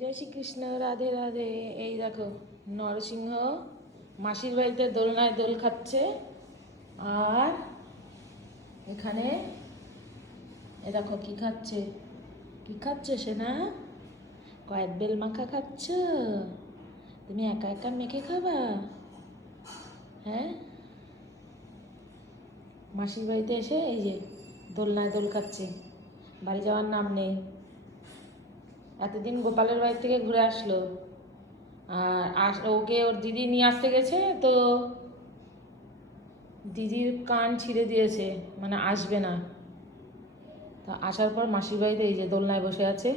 জয় শ্রীকৃষ্ণ, রাধে রাধে। এই দেখো নরসিংহ মাসির বাড়িতে দোলনায় দোল খাচ্ছে। আর এখানে এ দেখো কি খাচ্ছে, কি খাচ্ছে সে না? কয়েক বেল মাখা খাচ্ছ? তুমি একা একা মেখে খাবা? হ্যাঁ, মাসির বাড়িতে এসে এই যে দোলনায় দোল খাচ্ছে, বাড়ি যাওয়ার নাম নেই। এতদিন গোপালের বাড়ি থেকে ঘুরে আসলো, আর ওকে ওর দিদি নিয়ে আসতে গেছে, তো দিদির কান ছিঁড়ে দিয়েছে, মানে আসবে না। তা আসার পর মাসির বাড়িতে এই যে দোলনায় বসে আছে,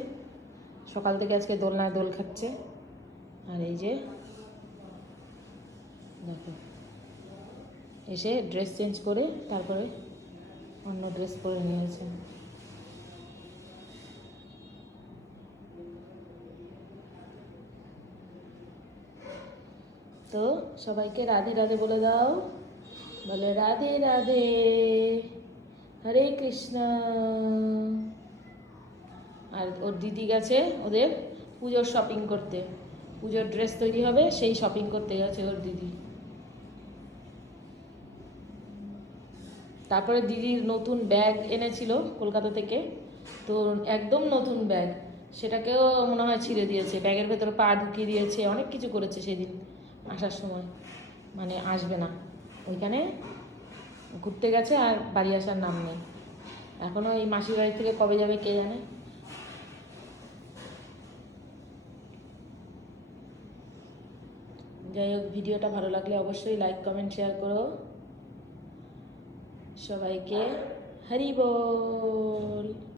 সকাল থেকে আজকে দোলনায় দোল খাচ্ছে। আর এই যে দেখো, এসে ড্রেস চেঞ্জ করে তারপরে অন্য ড্রেস পরে নিয়েছে। তো সবাইকে রাধে রাধে বলে দাও। বলে রাধে রাধে, হরে কৃষ্ণ। আর ওর দিদি গেছে ওদের পুজোর শপিং করতে, পুজোর ড্রেস তৈরি হবে, সেই শপিং করতে গেছে ওর দিদি। তারপরে দিদির নতুন ব্যাগ এনেছিল কলকাতা থেকে, তো একদম নতুন ব্যাগ, সেটাকেও মনে হয় ছিঁড়ে দিয়েছে, ব্যাগের ভেতরে পা ঢুকিয়ে দিয়েছে, অনেক কিছু করেছে সেদিন আসার সময়। মানে আসবে না, ওইখানে ঘুরতে গেছে আর বাড়ি আসার নাম নেই। এখনও এই মাসির বাড়ি থেকে কবে যাবে কে জানে। যাই হোক, ভিডিওটা ভালো লাগলে অবশ্যই লাইক কমেন্ট শেয়ার করো। সবাইকে হরি বল।